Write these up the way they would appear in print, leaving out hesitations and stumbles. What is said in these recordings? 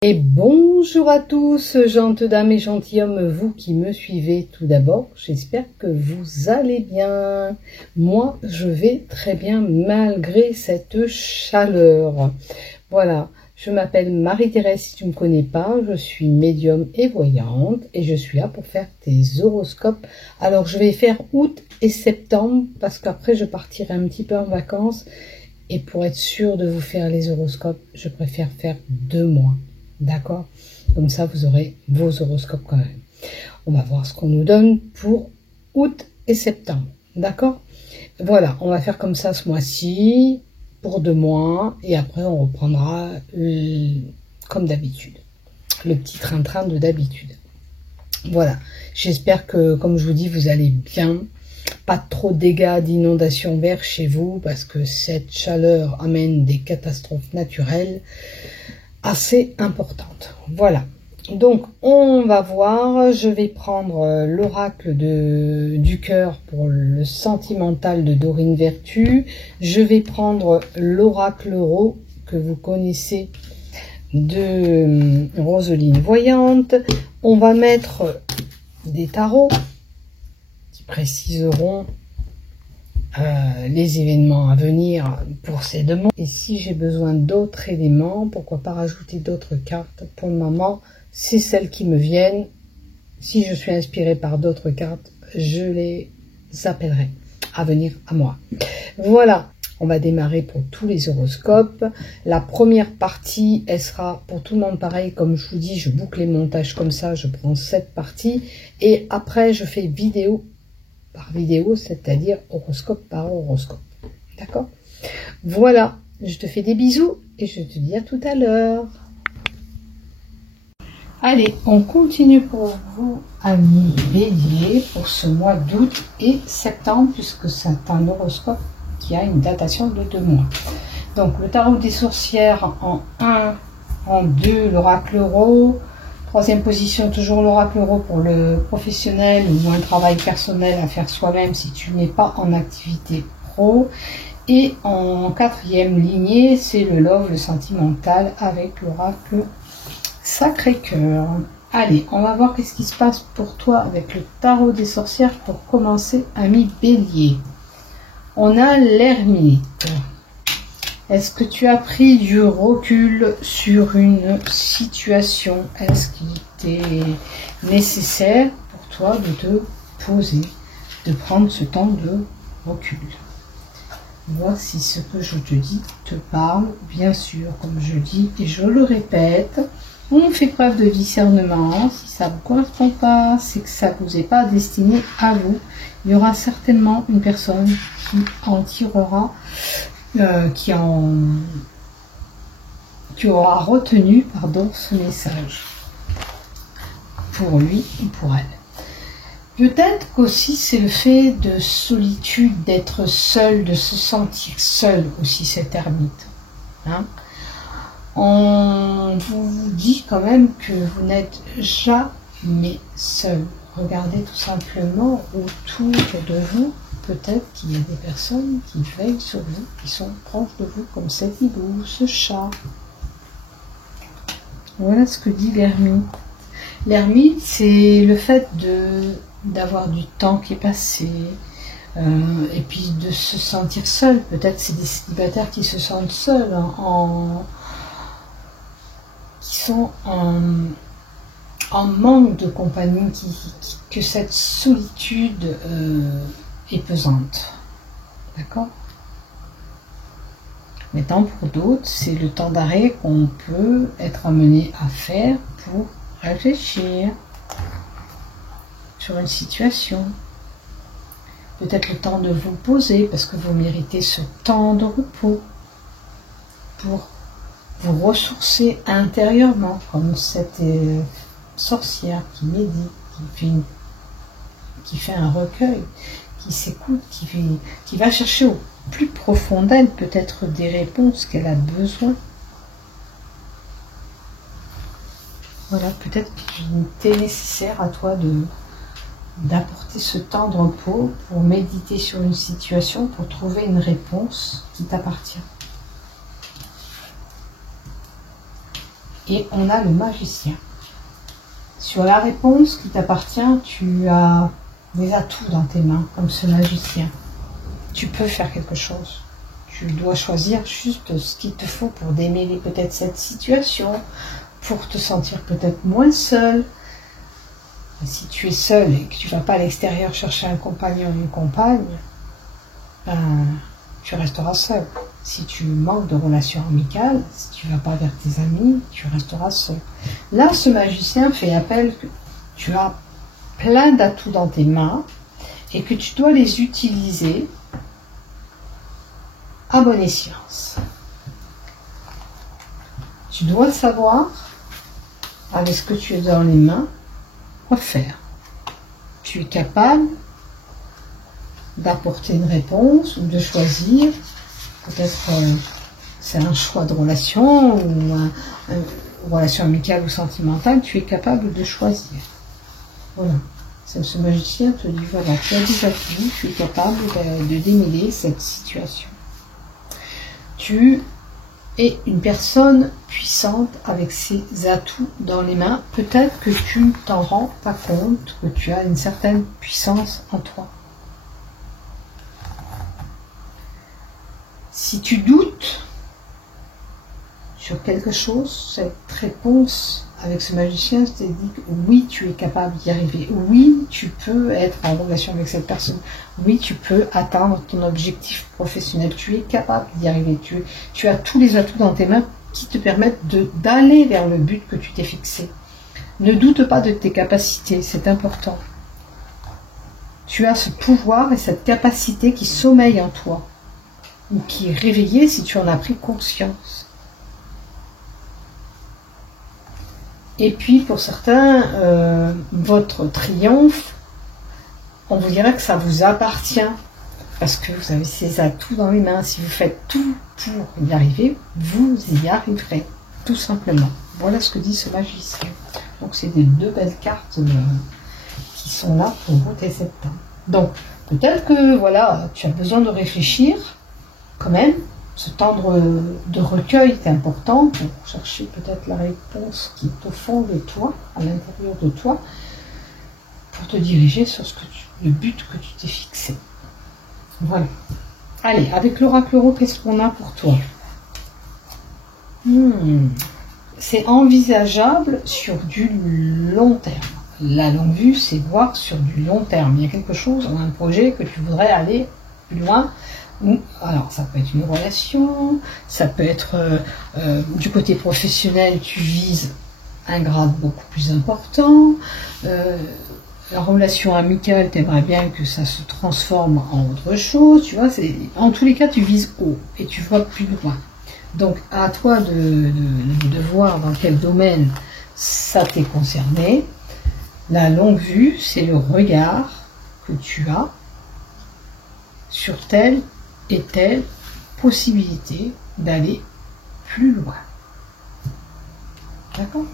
Et bonjour à tous, gentes dames et gentilshommes, vous qui me suivez tout d'abord, j'espère que vous allez bien. Moi, je vais très bien malgré cette chaleur. Voilà, je m'appelle Marie-Thérèse, si tu ne me connais pas, je suis médium et voyante et je suis là pour faire tes horoscopes. Alors, je vais faire août et septembre parce qu'après, je partirai un petit peu en vacances et pour être sûre de vous faire les horoscopes, je préfère faire 2 mois. D'accord? Comme ça, vous aurez vos horoscopes quand même. On va voir ce qu'on nous donne pour août et septembre. D'accord? Voilà, on va faire comme ça ce mois-ci, pour 2 mois, et après on reprendra comme d'habitude. Le petit train-train de d'habitude. Voilà, j'espère que, comme je vous dis, vous allez bien. Pas trop de dégâts d'inondations vers chez vous, parce que cette chaleur amène des catastrophes naturelles assez importante. Voilà, donc on va voir. Je vais prendre l'oracle du cœur pour le sentimental de Dorine Vertu. Je vais prendre l'oracle Rose que vous connaissez de Roseline Voyante. On va mettre des tarots qui préciseront les événements à venir pour ces 2 mois. Et si j'ai besoin d'autres éléments, pourquoi pas rajouter d'autres cartes. Pour le moment, c'est celles qui me viennent. Si je suis inspirée par d'autres cartes, je les appellerai à venir à moi. Voilà, on va démarrer pour tous les horoscopes. La première partie, elle sera pour tout le monde pareil. Comme je vous dis, je boucle les montages comme ça, je prends cette partie. Et après, je fais vidéo par vidéo, c'est-à-dire horoscope par horoscope. D'accord? Voilà, je te fais des bisous et je te dis à tout à l'heure. Allez, on continue pour vous, amis béliers, pour ce mois d'août et septembre, puisque c'est un horoscope qui a une datation de 2 mois. Donc, le tarot des sorcières en 1, en 2, l'oracle Rose. 3e position, toujours l'oracle Rose pour le professionnel ou un travail personnel à faire soi-même si tu n'es pas en activité pro. Et en 4e lignée, c'est le love, le sentimental avec l'oracle Sacré-Cœur. Allez, on va voir qu'est-ce qui se passe pour toi avec le tarot des sorcières pour commencer, ami bélier. On a l'ermite. Est-ce que tu as pris du recul sur une situation? Est-ce qu'il était nécessaire pour toi de te poser, de prendre ce temps de recul? Voir si ce que je te dis te parle. Bien sûr, comme je dis et je le répète, on fait preuve de discernement. Si ça ne vous correspond pas, c'est que ça ne vous est pas destiné à vous. Il y aura certainement une personne qui en tirera qui aura retenu ce message pour lui ou pour elle. Peut-être qu'aussi c'est le fait de solitude, d'être seul, de se sentir seul aussi, cet ermite. Hein? On vous dit quand même que vous n'êtes jamais seul. Regardez tout simplement autour de vous. Peut-être qu'il y a des personnes qui veillent sur vous, qui sont proches de vous, comme cet hibou, ce chat. Voilà ce que dit l'ermite. L'ermite, c'est le fait d'avoir du temps qui est passé, et puis de se sentir seul. Peut-être c'est des célibataires qui se sentent seuls, qui sont en manque de compagnie, que cette solitude est pesante. D'accord? Maintenant, pour d'autres, c'est le temps d'arrêt qu'on peut être amené à faire pour réfléchir sur une situation. Peut-être le temps de vous poser, parce que vous méritez ce temps de repos pour vous ressourcer intérieurement, comme cette sorcière qui médite, qui fait un recueil, qui s'écoute, qui va chercher au plus profond d'elle peut-être des réponses qu'elle a besoin. Voilà, peut-être qu'il était nécessaire à toi d'apporter ce temps de repos pour méditer sur une situation, pour trouver une réponse qui t'appartient. et on a le magicien. Sur la réponse qui t'appartient, tu as des atouts dans tes mains, comme ce magicien. Tu peux faire quelque chose. Tu dois choisir juste ce qu'il te faut pour démêler peut-être cette situation, pour te sentir peut-être moins seul. Si tu es seul et que tu ne vas pas à l'extérieur chercher un compagnon ou une compagne, ben, tu resteras seul. Si tu manques de relations amicales, si tu ne vas pas vers tes amis, tu resteras seul. Là, ce magicien fait appel que tu as plein d'atouts dans tes mains et que tu dois les utiliser à bon escient. Tu dois savoir, avec ce que tu as dans les mains, quoi faire. Tu es capable d'apporter une réponse ou de choisir, peut-être c'est un choix de relation ou une relation amicale ou sentimentale, tu es capable de choisir. Voilà. Ce magicien te dit, voilà, tu as des atouts, tu es capable de démêler cette situation. Tu es une personne puissante avec ses atouts dans les mains. Peut-être que tu ne t'en rends pas compte, que tu as une certaine puissance en toi. Si tu doutes sur quelque chose, cette réponse avec ce magicien te dit que oui, tu es capable d'y arriver. Oui, tu peux être en relation avec cette personne. Oui, tu peux atteindre ton objectif professionnel. Tu es capable d'y arriver. Tu as tous les atouts dans tes mains qui te permettent d'aller vers le but que tu t'es fixé. Ne doute pas de tes capacités, c'est important. Tu as ce pouvoir et cette capacité qui sommeille en toi, ou qui est réveillée si tu en as pris conscience. Et puis pour certains, votre triomphe, on vous dira que ça vous appartient, parce que vous avez ces atouts dans les mains. Si vous faites tout pour y arriver, vous y arriverez, tout simplement. Voilà ce que dit ce magicien. Donc c'est des deux belles cartes qui sont là pour vous dès septembre. Donc peut-être que voilà, tu as besoin de réfléchir quand même. Ce temps de recueil est important pour chercher peut-être la réponse qui est au fond de toi, à l'intérieur de toi, pour te diriger sur le but que tu t'es fixé. Voilà. Allez, avec l'oracle Euro, qu'est-ce qu'on a pour toi? C'est envisageable sur du long terme. La longue vue, c'est voir sur du long terme. Il y a quelque chose, un projet que tu voudrais aller plus loin. Alors, ça peut être une relation, ça peut être du côté professionnel, tu vises un grade beaucoup plus important. La relation amicale, tu aimerais bien que ça se transforme en autre chose. Tu vois, en tous les cas, tu vises haut et tu vois plus loin. Donc, à toi de voir dans quel domaine ça t'est concerné. La longue vue, c'est le regard que tu as sur telle et telle possibilité d'aller plus loin. D'accord?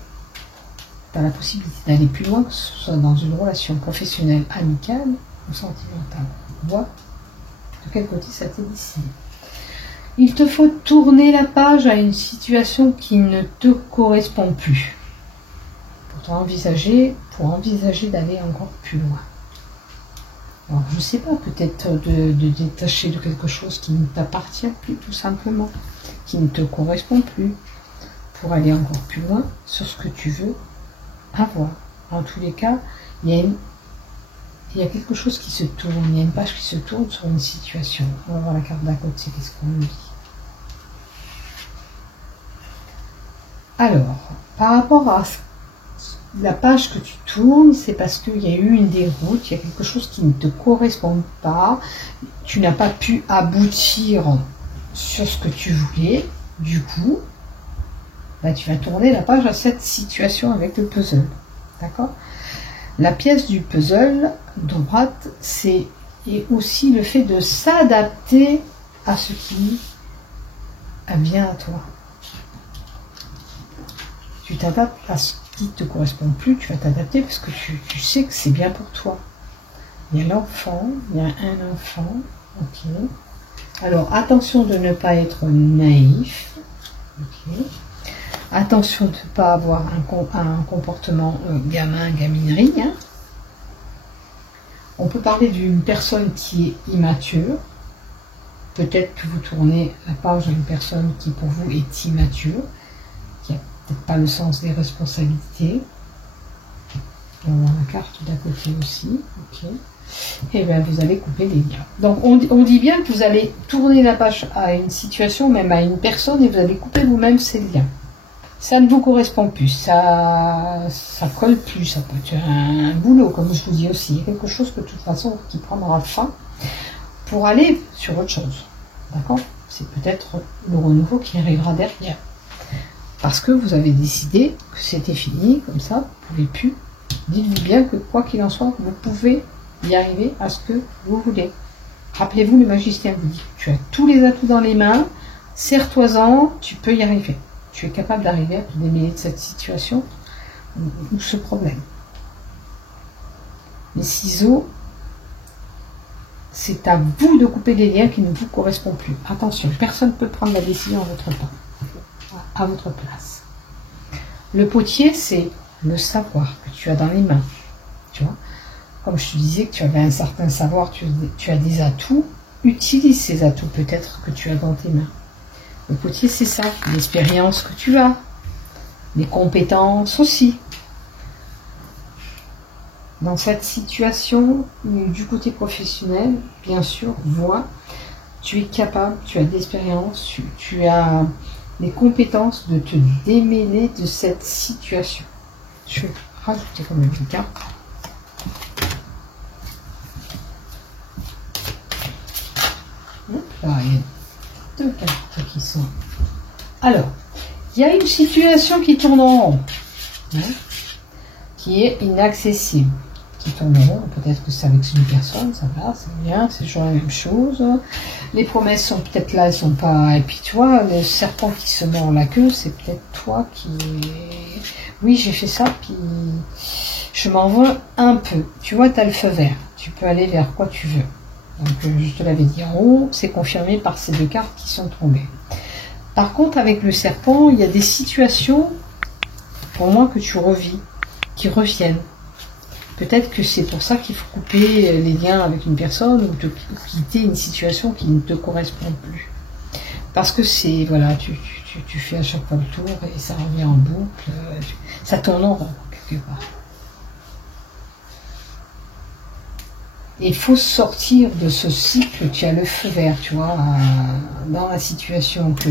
Tu as la possibilité d'aller plus loin, que ce soit dans une relation professionnelle, amicale ou sentimentale. Vois de quel côté ça t'est dessiné. Il te faut tourner la page à une situation qui ne te correspond plus. Pour envisager d'aller encore plus loin. Alors, je ne sais pas, peut-être de détacher de quelque chose qui ne t'appartient plus, tout simplement, qui ne te correspond plus, pour aller encore plus loin sur ce que tu veux avoir. En tous les cas, il y a quelque chose qui se tourne, il y a une page qui se tourne sur une situation. On va voir la carte d'à côté, qu'est-ce qu'on nous dit. Alors, par rapport à la page que tu tournes, c'est parce qu'il y a eu une déroute, il y a quelque chose qui ne te correspond pas, tu n'as pas pu aboutir sur ce que tu voulais, du coup, bah, tu vas tourner la page à cette situation avec le puzzle. D'accord? La pièce du puzzle droite, c'est aussi le fait de s'adapter à ce qui vient à toi. Tu t'adaptes à ce qui ne te correspond plus, tu vas t'adapter parce que tu sais que c'est bien pour toi. Il y a l'enfant, il y a un enfant, ok. Alors attention de ne pas être naïf, ok. Attention de ne pas avoir un comportement gamin, gaminerie. Hein. On peut parler d'une personne qui est immature. Peut-être que vous tournez la page à une personne qui pour vous est immature, qui n'a peut-être pas le sens des responsabilités. On a la carte d'à côté aussi. Ok. Et bien vous allez couper les liens. Donc on dit bien que vous allez tourner la page à une situation, même à une personne, et vous allez couper vous-même ces liens. Ça ne vous correspond plus, ça colle plus, ça peut être un boulot, comme je vous dis aussi. Il y a quelque chose que de toute façon qui prendra fin pour aller sur autre chose. D'accord? C'est peut-être le renouveau qui arrivera derrière. Parce que vous avez décidé que c'était fini, comme ça, vous ne pouvez plus. Dites-vous bien que quoi qu'il en soit, vous pouvez y arriver à ce que vous voulez. Rappelez-vous, le magicien vous dit, tu as tous les atouts dans les mains, serre-toi-en, tu peux y arriver. Tu es capable d'arriver à te démêler de cette situation ou ce problème. Les ciseaux, c'est à vous de couper les liens qui ne vous correspondent plus. Attention, personne ne peut prendre la décision à votre temps, à votre place. Le potier, c'est le savoir que tu as dans les mains. Tu vois, comme je te disais que tu avais un certain savoir, tu as des atouts, utilise ces atouts peut-être que tu as dans tes mains. Le potier, c'est ça, l'expérience que tu as, les compétences aussi. Dans cette situation, du côté professionnel, bien sûr, vois, tu es capable, tu as de l'expérience, tu as les compétences de te démêler de cette situation. Je vais rajouter quand même une carte. Là, il y a deux cartes qui sont. Alors, il y a une situation qui tourne en rond, hein, qui est inaccessible. Qui tourne en rond, peut-être que c'est avec une personne, ça va, c'est bien, c'est toujours la même chose. Les promesses sont peut-être là, elles sont pas. Et puis tu vois, le serpent qui se mord la queue, c'est peut-être toi qui. Oui, j'ai fait ça, puis je m'en veux un peu. Tu vois, tu as le feu vert. Tu peux aller vers quoi tu veux. Donc, je te l'avais dit en haut, c'est confirmé par ces deux cartes qui sont tombées. Par contre, avec le serpent, il y a des situations, pour moi, que tu revis, qui reviennent. Peut-être que c'est pour ça qu'il faut couper les liens avec une personne ou quitter une situation qui ne te correspond plus. Parce que c'est, voilà, tu fais à chaque fois le tour et ça revient en boucle, ça tourne en rond, quelque part. Et il faut sortir de ce cycle, tu as le feu vert, tu vois, dans la situation que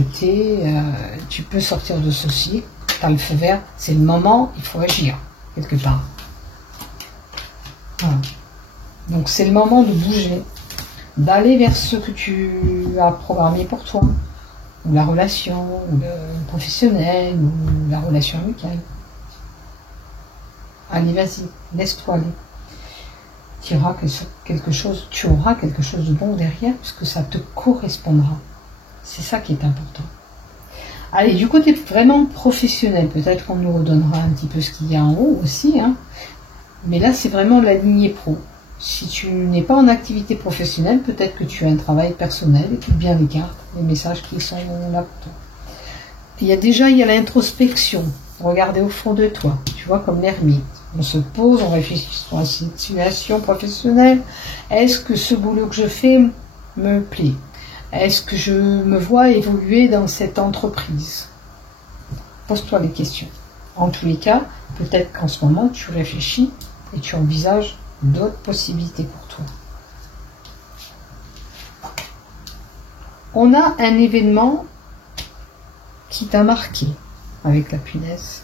tu peux sortir de ce cycle, tu as le feu vert, c'est le moment, il faut agir, quelque part. Voilà. Donc c'est le moment de bouger, d'aller vers ce que tu as programmé pour toi, ou la relation, ou le professionnel, ou la relation amicale. Allez, vas-y, laisse-toi aller. Tu auras quelque chose de bon derrière, puisque ça te correspondra. C'est ça qui est important. Allez, du côté vraiment professionnel, peut-être qu'on nous redonnera un petit peu ce qu'il y a en haut aussi, hein. Mais là, c'est vraiment la lignée pro. Si tu n'es pas en activité professionnelle, peut-être que tu as un travail personnel, écoute bien les cartes, les messages qui sont là pour toi. Il y a l'introspection. Regardez au fond de toi, tu vois, comme l'ermite. On se pose, on réfléchit sur la situation professionnelle. Est-ce que ce boulot que je fais me plaît? Est-ce que je me vois évoluer dans cette entreprise? Pose-toi les questions. En tous les cas, peut-être qu'en ce moment, tu réfléchis et tu envisages d'autres possibilités pour toi. On a un événement qui t'a marqué avec la punaise.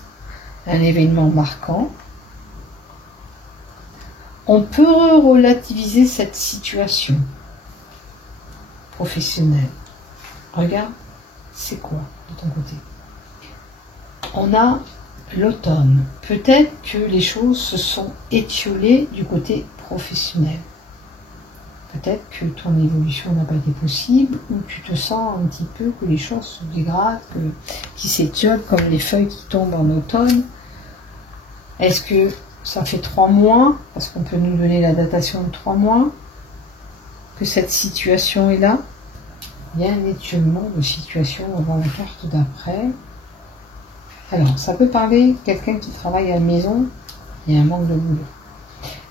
Un événement marquant. On peut relativiser cette situation professionnelle. Regarde, c'est quoi de ton côté? On a l'automne. Peut-être que les choses se sont étiolées du côté professionnel. Peut-être que ton évolution n'a pas été possible, ou tu te sens un petit peu que les choses se dégradent, qui s'étiolent comme les feuilles qui tombent en automne. Est-ce que ça fait 3 mois, parce qu'on peut nous donner la datation de 3 mois, que cette situation est là? Il y a un étiolement de situation avant la carte d'après. Alors, ça peut parler quelqu'un qui travaille à la maison, il y a un manque de boulot.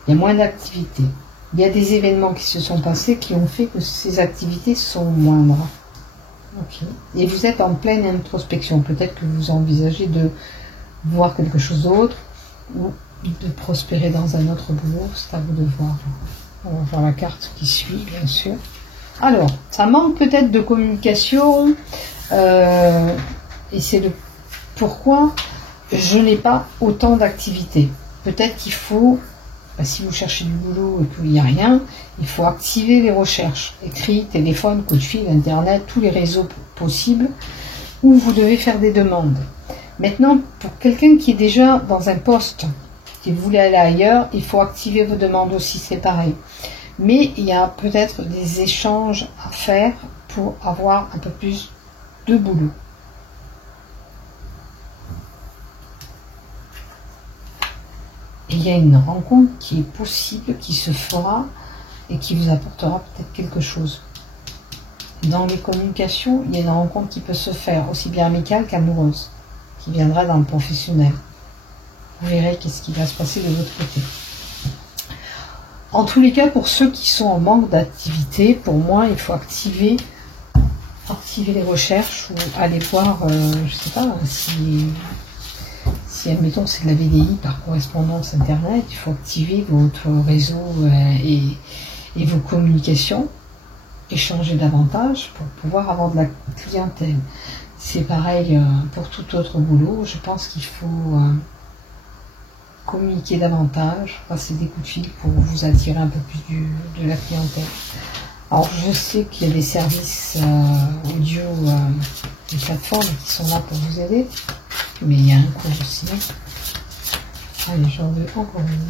Il y a moins d'activités. Il y a des événements qui se sont passés qui ont fait que ces activités sont moindres. Ok. Et vous êtes en pleine introspection. Peut-être que vous envisagez de voir quelque chose d'autre ou de prospérer dans un autre boulot. C'est à vous de voir. On va voir la carte qui suit, bien sûr. Alors, ça manque peut-être de communication. Et c'est le pourquoi je n'ai pas autant d'activités. Peut-être qu'il faut, si vous cherchez du boulot et qu'il n'y a rien, il faut activer les recherches. Écrit, téléphone, coup de fil, internet, tous les réseaux possibles où vous devez faire des demandes. Maintenant, pour quelqu'un qui est déjà dans un poste, qui voulait aller ailleurs, il faut activer vos demandes aussi, c'est pareil. Mais il y a peut-être des échanges à faire pour avoir un peu plus de boulot. Et il y a une rencontre qui est possible, qui se fera et qui vous apportera peut-être quelque chose. Dans les communications, il y a une rencontre qui peut se faire, aussi bien amicale qu'amoureuse, qui viendra dans le professionnel. Vous verrez qu'est-ce qui va se passer de votre côté. En tous les cas, pour ceux qui sont en manque d'activité, pour moi, il faut activer les recherches ou aller voir, je ne sais pas, si admettons c'est de la VDI par correspondance internet, il faut activer votre réseau et vos communications, échanger davantage pour pouvoir avoir de la clientèle. C'est pareil pour tout autre boulot, je pense qu'il faut communiquer davantage, passer des coups de fil pour vous attirer un peu plus de la clientèle. Alors je sais qu'il y a des services audio, des plateformes qui sont là pour vous aider, mais il y a un cours aussi. Allez, j'en veux encore une.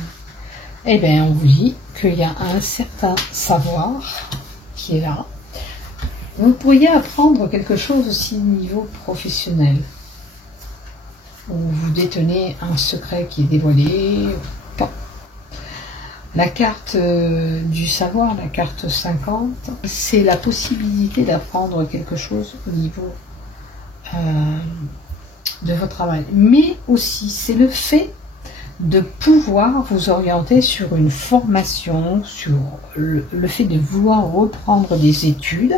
Eh bien, on vous dit qu'il y a un certain savoir qui est là. Vous pourriez apprendre quelque chose aussi au niveau professionnel, où vous détenez un secret qui est dévoilé. Bon. La carte du savoir, la carte 50, c'est la possibilité d'apprendre quelque chose au niveau de votre travail. Mais aussi, c'est le fait de pouvoir vous orienter sur une formation, sur le fait de vouloir reprendre des études.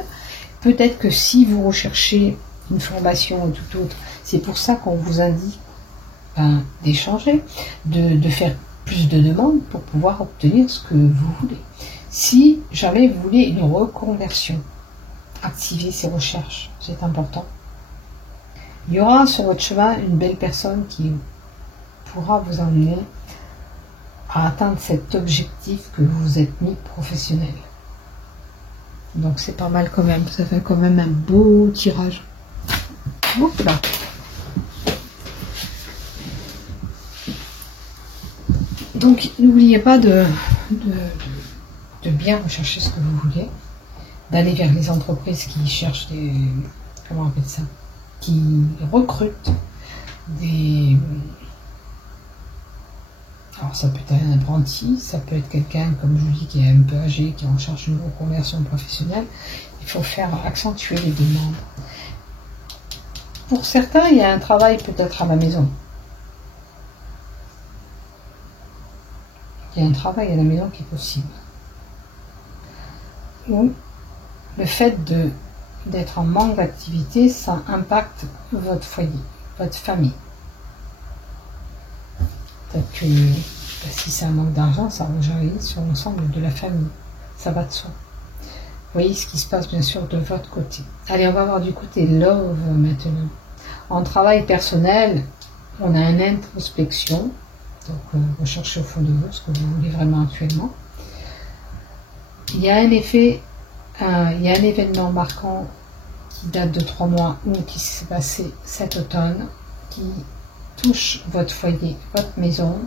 Peut-être que si vous recherchez une formation ou tout autre, c'est pour ça qu'on vous indique d'échanger, de faire plus de demandes pour pouvoir obtenir ce que vous voulez. Si jamais vous voulez une reconversion, activez ces recherches, c'est important. Il y aura sur votre chemin une belle personne qui pourra vous emmener à atteindre cet objectif que vous vous êtes mis professionnel. Donc c'est pas mal quand même, ça fait quand même un beau tirage. Oups là. Donc n'oubliez pas de bien rechercher ce que vous voulez, d'aller vers les entreprises qui cherchent des, comment on appelle ça, qui recrutent des, alors ça peut être un apprenti, ça peut être quelqu'un, comme je vous dis, qui est un peu âgé, qui recherche une reconversion professionnelle. Il faut faire accentuer les demandes. Pour certains, il y a un travail peut-être à la maison. Il y a un travail à la maison qui est possible. Ou le fait d'être en manque d'activité, ça impacte votre foyer, votre famille. Peut-être que si c'est un manque d'argent, ça rejaillit sur l'ensemble de la famille. Ça va de soi. Vous voyez ce qui se passe bien sûr de votre côté. Allez, on va voir du côté love maintenant. En travail personnel, on a une introspection. Donc, recherchez au fond de vous ce que vous voulez vraiment actuellement. Il y a un effet, il y a un événement marquant qui date de 3 mois ou qui s'est passé cet automne, qui touche votre foyer, votre maison.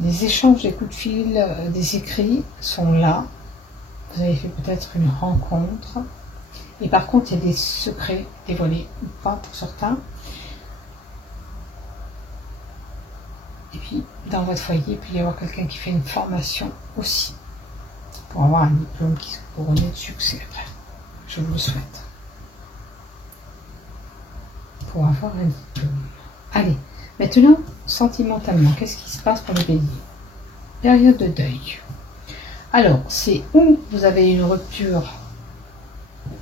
Les échanges, des coups de fil, des écrits sont là. Vous avez fait peut-être une rencontre. Et par contre, il y a des secrets dévoilés ou pas pour certains. Et puis, dans votre foyer, il peut y avoir quelqu'un qui fait une formation aussi, pour avoir un diplôme qui se couronne de succès après. Je vous le souhaite. Pour avoir un diplôme. Allez, maintenant, sentimentalement, qu'est-ce qui se passe pour le bélier? Période de deuil. Alors, c'est où vous avez une rupture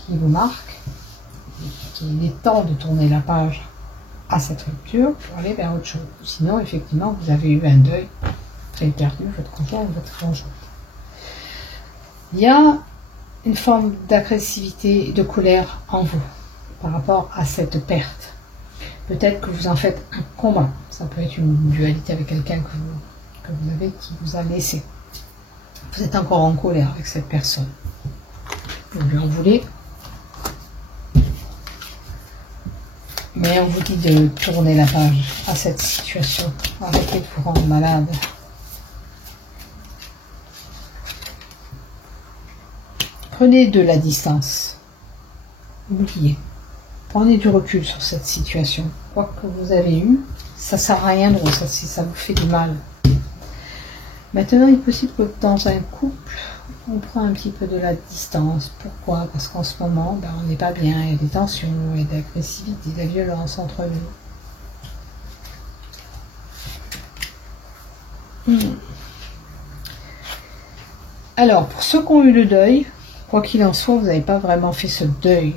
qui vous marque, qu'il est temps de tourner la page à cette rupture pour aller vers autre chose. Sinon, effectivement, vous avez eu un deuil, vous avez perdu votre conjoint ou votre conjointe. Il y a une forme d'agressivité et de colère en vous par rapport à cette perte. Peut-être que vous en faites un combat. Ça peut être une dualité avec quelqu'un que vous avez qui vous a laissé. Vous êtes encore en colère avec cette personne. Vous lui en voulez. Mais on vous dit de tourner la page à cette situation. Arrêtez de vous rendre malade. Prenez de la distance. Oubliez. Prenez du recul sur cette situation. Quoi que vous avez eu, ça ne sert à rien de ressasser, ça vous fait du mal. Maintenant, il est possible que dans un couple, on prend un petit peu de la distance. Pourquoi? Parce qu'en ce moment, on n'est pas bien, il y a des tensions, il y a de l'agressivité, de la violence entre nous. Alors, pour ceux qui ont eu le deuil, quoi qu'il en soit, vous n'avez pas vraiment fait ce deuil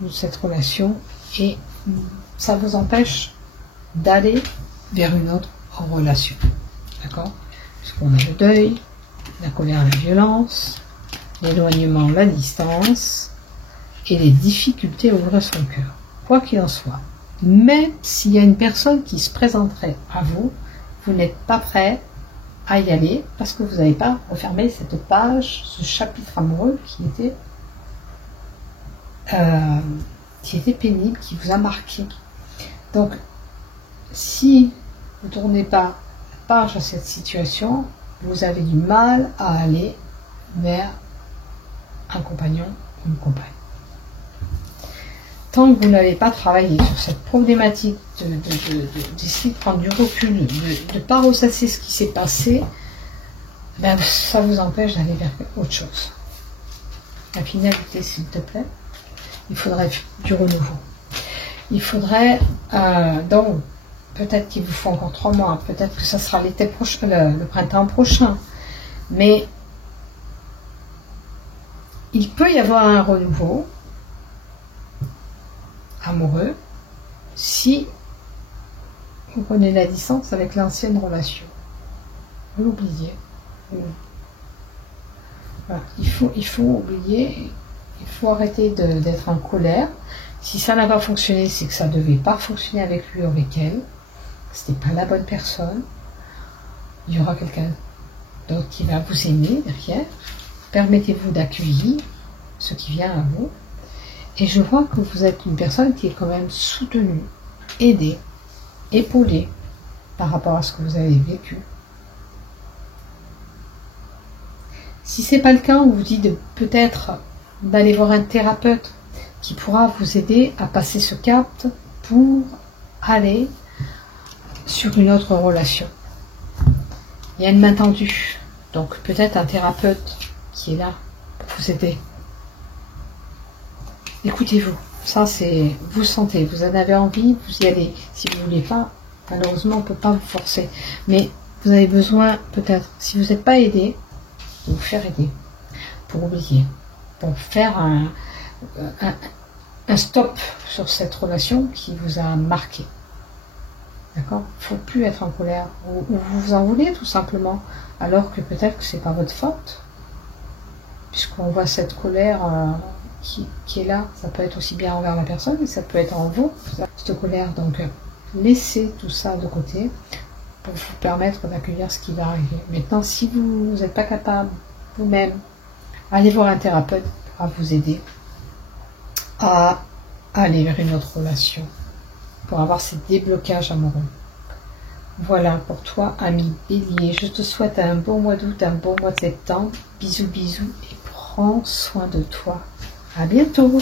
de cette relation et ça vous empêche d'aller vers une autre relation. D'accord? Puisqu'on a le deuil, la colère, la violence, l'éloignement, la distance et les difficultés à ouvrir son cœur. Quoi qu'il en soit, même s'il y a une personne qui se présenterait à vous, vous n'êtes pas prêt à y aller parce que vous n'avez pas refermé cette page, ce chapitre amoureux qui était pénible, qui vous a marqué. Donc, si vous ne tournez pas la page à cette situation, vous avez du mal à aller vers un compagnon ou une compagne. Tant que vous n'avez pas travaillé sur cette problématique d'essayer de prendre du recul, de ne pas ressasser ce qui s'est passé, ça vous empêche d'aller vers autre chose. La finalité, s'il te plaît, il faudrait du renouveau. Il faudrait, donc, peut-être qu'il vous faut encore 3 mois, peut-être que ça sera l'été prochain, le printemps prochain, mais il peut y avoir un renouveau amoureux si vous prenez la distance avec l'ancienne relation. Vous l'oubliez. Voilà. Il faut oublier, il faut arrêter d'être en colère. Si ça n'a pas fonctionné, c'est que ça ne devait pas fonctionner avec lui ou avec elle. Ce n'est pas la bonne personne. Il y aura quelqu'un d'autre qui va vous aimer derrière. Permettez-vous d'accueillir ce qui vient à vous. Et je vois que vous êtes une personne qui est quand même soutenue, aidée, épaulée par rapport à ce que vous avez vécu. Si ce n'est pas le cas, on vous dit de peut-être d'aller voir un thérapeute qui pourra vous aider à passer ce cap pour aller sur une autre relation. Il y a une main tendue, donc peut-être un thérapeute qui est là pour vous aider. Écoutez-vous, ça c'est, vous sentez, vous en avez envie, vous y allez. Si vous ne voulez pas, malheureusement on ne peut pas vous forcer. Mais vous avez besoin peut-être, si vous n'êtes pas aidé, de vous faire aider, pour oublier, pour faire un stop sur cette relation qui vous a marqué. D'accord? Il ne faut plus être en colère, ou vous vous en voulez tout simplement, alors que peut-être que ce n'est pas votre faute, puisqu'on voit cette colère qui est là. Ça peut être aussi bien envers la personne, mais ça peut être en vous, cette colère. Donc laissez tout ça de côté pour vous permettre d'accueillir ce qui va arriver. Maintenant, si vous n'êtes pas capable vous-même, allez voir un thérapeute à vous aider à aller vers une autre relation pour avoir ces déblocages amoureux. Voilà pour toi, ami Bélier. Je te souhaite un bon mois d'août, un bon mois de septembre. Bisous, bisous et prends soin de toi. À bientôt.